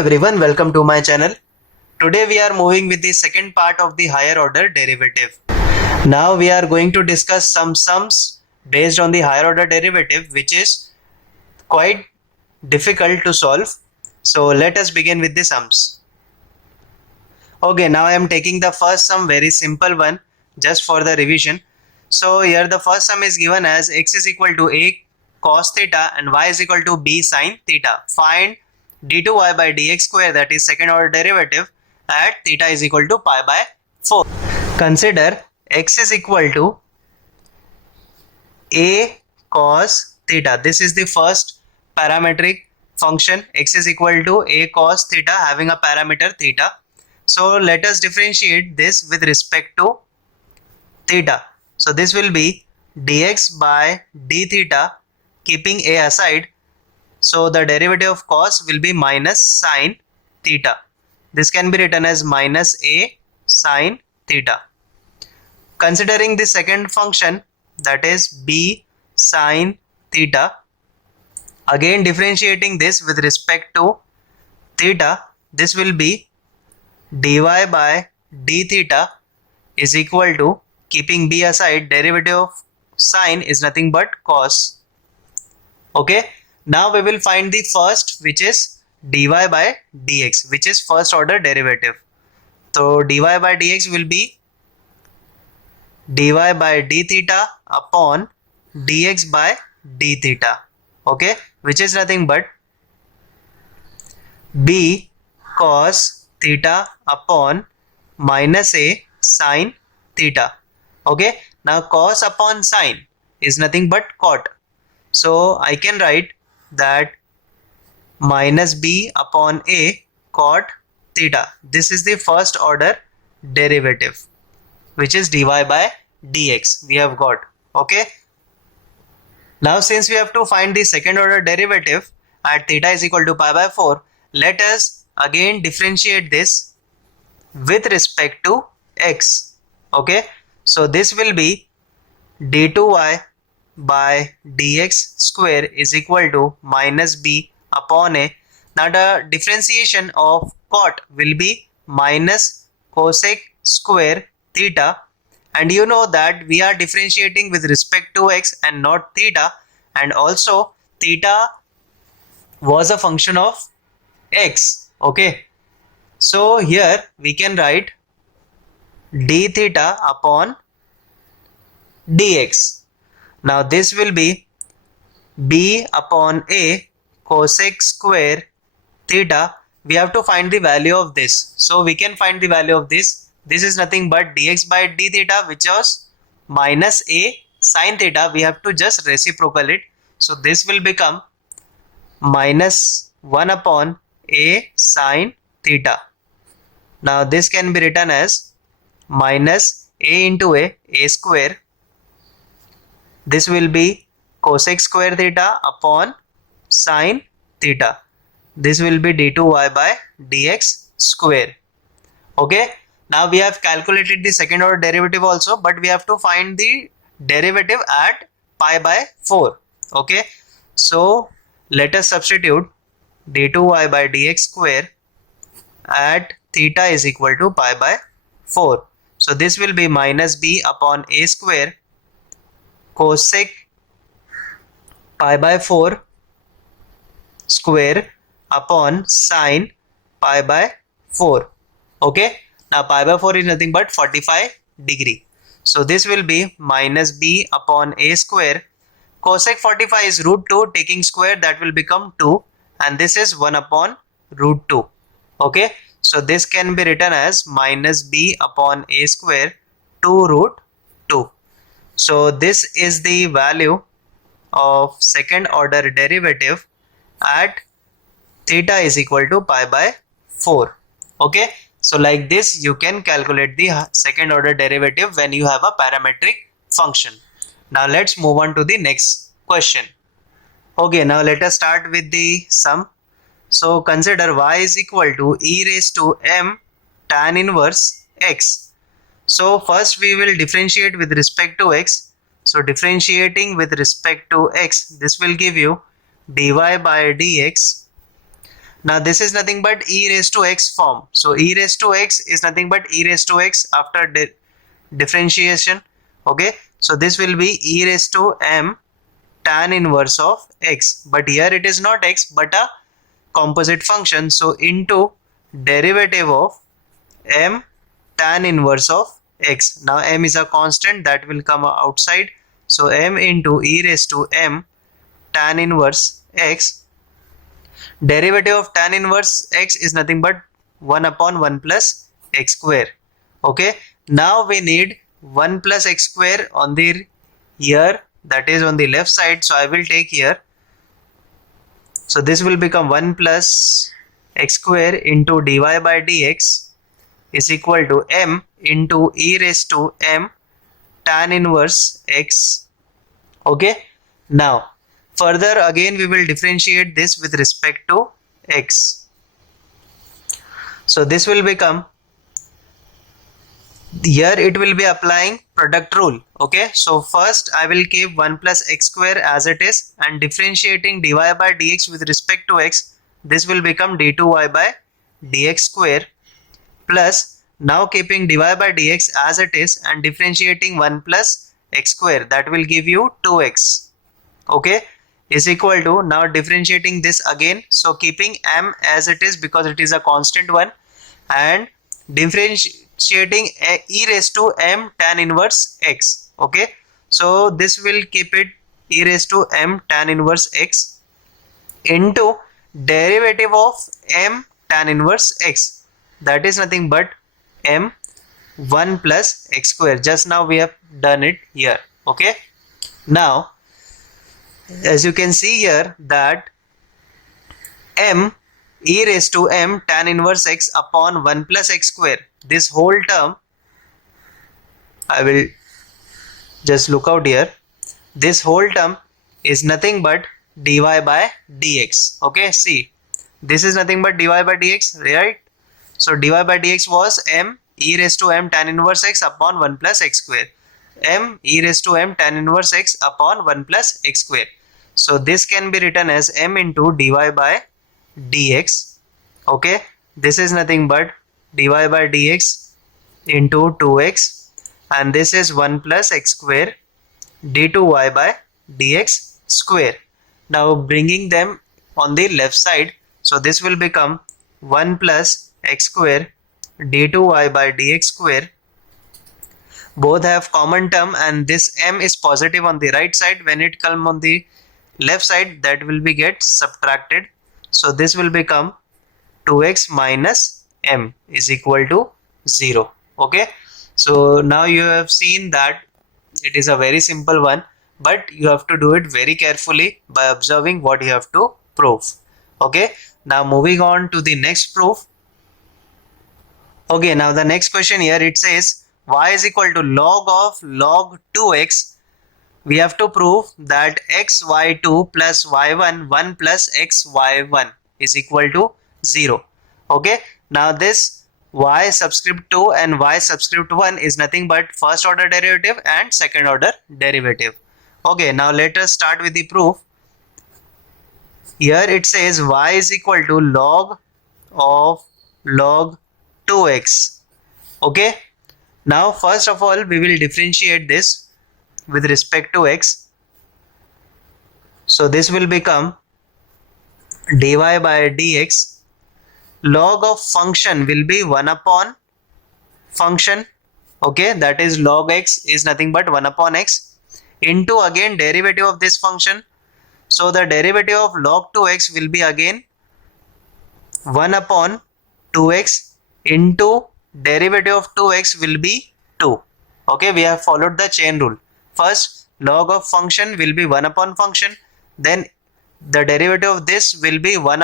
everyone, welcome to my channel. Today we are moving with the second part of the higher order derivative. Now we are going to discuss some sums based on the higher order derivative, which is quite difficult to solve. So let us begin with the sums. Okay, now I am taking the first sum, very simple one, just for the revision. So here the first sum is given as x is equal to a cos theta and y is equal to b sin theta. Find d2y by dx square, that is second order derivative, at theta is equal to pi by 4. Consider x is equal to a cos theta. This is the first parametric function. X is equal to a cos theta having a parameter theta. So let us differentiate this with respect to theta. So this will be dx by d theta, keeping a aside. So the derivative of cos will be minus sine theta. This can be written as minus a sine theta. Considering the second function, that is b sine theta, again differentiating this with respect to theta, this will be dy by d theta is equal to, keeping b aside, derivative of sine is nothing but cos. Okay. Now we will find the first, which is dy by dx, which is first order derivative. So dy by dx will be dy by d theta upon dx by d theta. Okay, which is nothing but b cos theta upon minus a sin theta. Okay, now cos upon sine is nothing but cot. So I can write that minus b upon a cot theta. This is the first order derivative, which is dy by dx we have got. Okay. Now since we have to find the second order derivative at theta is equal to pi by 4, let us again differentiate this with respect to x. Okay. So this will be d2y by dx square is equal to minus b upon a. Now the differentiation of cot will be minus cosec square theta, and you know that we are differentiating with respect to x and not theta, and also theta was a function of x. Okay, so here we can write d theta upon dx. Now this will be b upon a cosec square theta. We have to find the value of this. So we can find the value of this. This is nothing but dx by d theta, which was minus a sin theta. We have to just reciprocal it. So this will become minus 1 upon a sin theta. Now this can be written as minus a into a square. This will be cosec square theta upon sin theta. This will be d2y by dx square. Okay. Now we have calculated the second order derivative also, but we have to find the derivative at pi by 4. Okay. So let us substitute d2y by dx square at theta is equal to pi by 4. So this will be minus b upon a square cosec pi by 4 square upon sine pi by 4. Okay. Now pi by 4 is nothing but 45 degree. So this will be minus b upon a square. Cosec 45 is root 2, taking square, that will become 2, and this is 1 upon root 2. Okay. So this can be written as minus b upon a square 2 root 2. So this is the value of second order derivative at theta is equal to pi by 4. Okay. So like this you can calculate the second order derivative when you have a parametric function. Now let's move on to the next question. Okay, now let us start with the sum. So consider y is equal to e raised to m tan inverse x. So first we will differentiate with respect to x. So differentiating with respect to x, this will give you dy by dx. Now this is nothing but e raised to x form. So e raised to x is nothing but e raised to x after differentiation. Okay, so this will be e raised to m tan inverse of x, but here it is not x but a composite function. So into derivative of m tan inverse of x. Now m is a constant that will come outside. So m into e raised to m tan inverse x. Derivative of tan inverse x is nothing but 1 upon 1 plus x square. Okay, now we need 1 plus x square on the here, that is on the left side. So I will take here. So this will become 1 plus x square into dy by dx is equal to m into e raised to m tan inverse x. Okay, now further again we will differentiate this with respect to x. So this will become, here it will be applying product rule. Okay, so first I will keep 1 plus x square as it is and differentiating dy by dx with respect to x. This will become d2y by dx square plus, now keeping dy by dx as it is and differentiating 1 plus x square, that will give you 2x. Okay, is equal to, now differentiating this again, so keeping m as it is because it is a constant one and differentiating e raised to m tan inverse x. Okay, so this will keep it e raised to m tan inverse x into derivative of m tan inverse x, that is nothing but m 1 plus x square. Just now we have done it here. Okay, now as you can see here that m e raised to m tan inverse x upon 1 plus x square, this whole term, I will just look out here, this whole term is nothing but dy by dx. Okay, see, this is nothing but dy by dx, right? So dy by dx was m e raised to m tan inverse x upon 1 plus x square, m e raised to m tan inverse x upon 1 plus x square. So this can be written as m into dy by dx. Okay, this is nothing but dy by dx into 2x and this is 1 plus x square d2y by dx square. Now bringing them on the left side, so this will become 1 plus x square d2y by dx square. Both have common term and this m is positive on the right side. When it comes on the left side, that will be get subtracted. So this will become 2x minus m is equal to 0. Okay, so now you have seen that it is a very simple one, but you have to do it very carefully by observing what you have to prove. Okay, now moving on to the next proof. Okay, now the next question here, it says y is equal to log 2x. We have to prove that xy2 plus y1 1 plus xy1 is equal to 0. Okay, now this y subscript 2 and y subscript 1 is nothing but first order derivative and second order derivative. Okay, now let us start with the proof. Here it says y is equal to log of log 2x. Okay, now first of all we will differentiate this with respect to x. So this will become dy by dx. Log of function will be 1 upon function. Okay, that is log x is nothing but 1 upon x into again derivative of this function. So the derivative of log 2x will be again 1 upon 2x into derivative of 2x will be 2. Okay, we have followed the chain rule. First log of function will be 1 upon function, then the derivative of this will be 1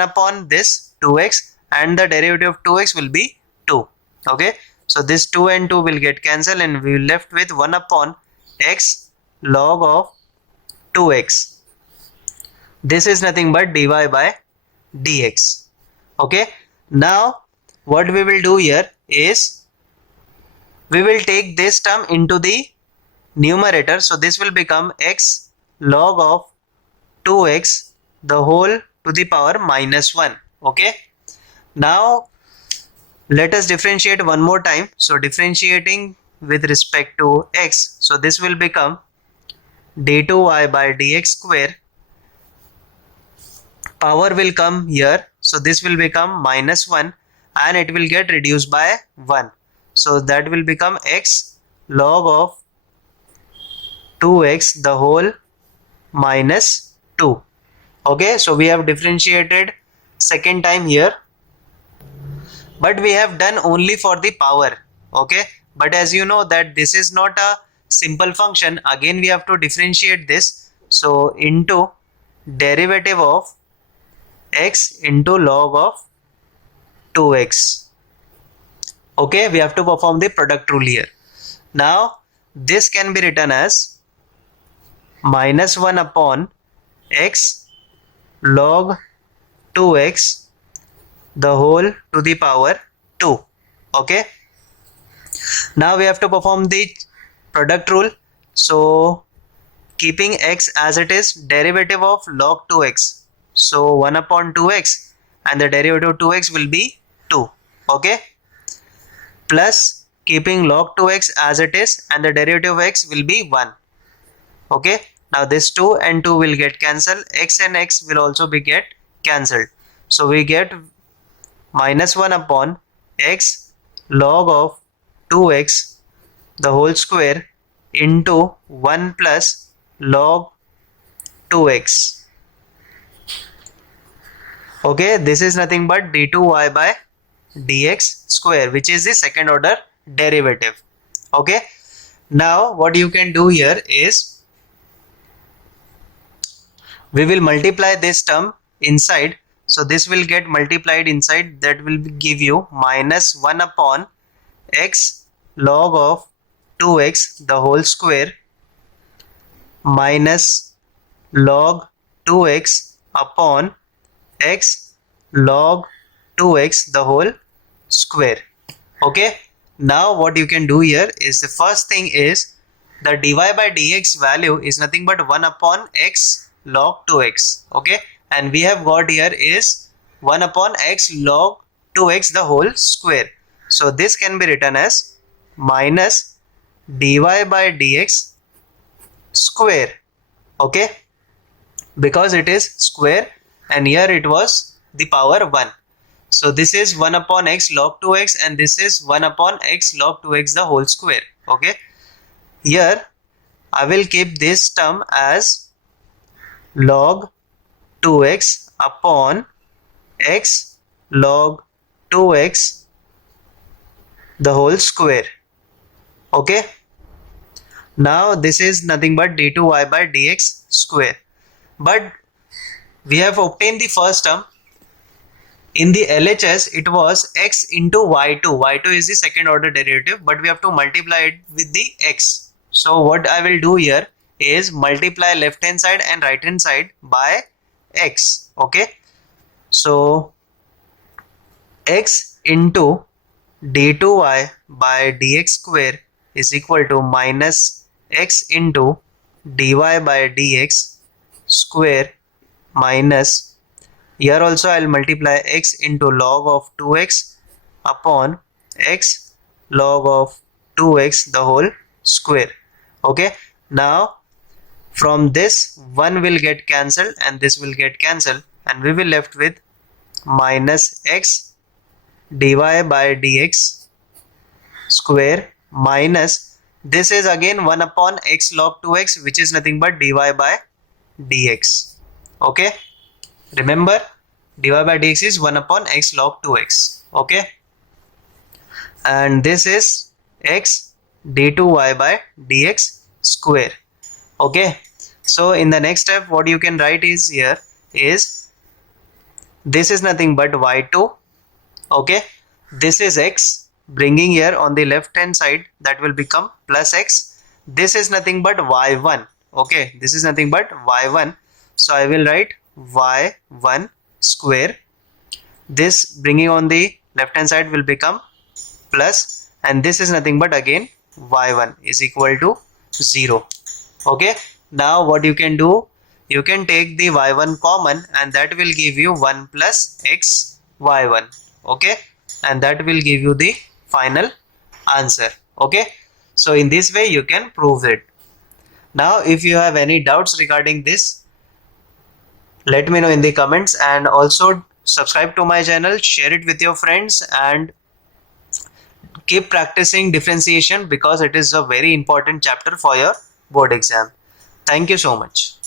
upon this 2x and the derivative of 2x will be 2. Okay, so this 2 and 2 will get cancelled and we will left with 1 upon x log of 2x. This is nothing but dy by dx. Okay, now what we will do here is we will take this term into the numerator. So this will become x log of 2x the whole to the power minus 1. Okay. Now let us differentiate one more time. So differentiating with respect to x. So this will become d2y by dx square. Power will come here. So this will become minus 1 and it will get reduced by 1. So that will become x log of 2x the whole minus 2. Okay, so we have differentiated second time here, but we have done only for the power. Okay, but as you know that this is not a simple function, again we have to differentiate this. So into derivative of x into log of 2x. Okay, we have to perform the product rule here. Now this can be written as minus 1 upon x log 2x the whole to the power 2. Okay, now we have to perform the product rule. So keeping x as it is, derivative of log 2x, so 1 upon 2x and the derivative of 2x will be 2. Okay, plus keeping log 2x as it is and the derivative of x will be 1. Okay, now this 2 and 2 will get cancelled, x and x will also be get cancelled. So we get minus 1 upon x log of 2x the whole square into 1 plus log 2x. Okay, this is nothing but d2y by dx square, which is the second order derivative. Okay, now what you can do here is we will multiply this term inside. So this will get multiplied inside, that will give you minus 1 upon x log of 2x the whole square minus log 2x upon x log 2x the whole square. Okay, now what you can do here is, the first thing is the dy by dx value is nothing but 1 upon x log 2x. Okay, and we have got here is 1 upon x log 2x the whole square. So this can be written as minus dy by dx square. Okay, because it is square and here it was the power 1. So this is 1 upon x log 2x and this is 1 upon x log 2x the whole square. Okay, here I will keep this term as log 2x upon x log 2x the whole square. Okay, now this is nothing but d2y by dx square, but we have obtained the first term. In the LHS it was x into y2. y2 is the second order derivative, but we have to multiply it with the x. So what I will do here is multiply left hand side and right hand side by x. Okay, so x into d2y by dx square is equal to minus x into dy by dx square minus, here also I will multiply x into log of 2x upon x log of 2x the whole square. Okay, now from this 1 will get cancelled and this will get cancelled and we will left with minus x dy by dx square minus, this is again 1 upon x log 2x, which is nothing but dy by dx. Okay, remember dy by dx is 1 upon x log 2x. Okay, and this is x d2y by dx square. Okay, so in the next step what you can write is, here is this is nothing but y2. Okay, this is x, bringing here on the left hand side, that will become plus x. This is nothing but y1. Okay, this is nothing but y1, so I will write y1 square. This bringing on the left hand side will become plus, and this is nothing but again y1 is equal to 0. Okay, now what you can do, you can take the y1 common, and that will give you 1 plus x y1. Okay, and that will give you the final answer. Okay, so in this way you can prove it. Now if you have any doubts regarding this, let me know in the comments, and also subscribe to my channel, share it with your friends, and keep practicing differentiation because it is a very important chapter for your board exam. Thank you so much.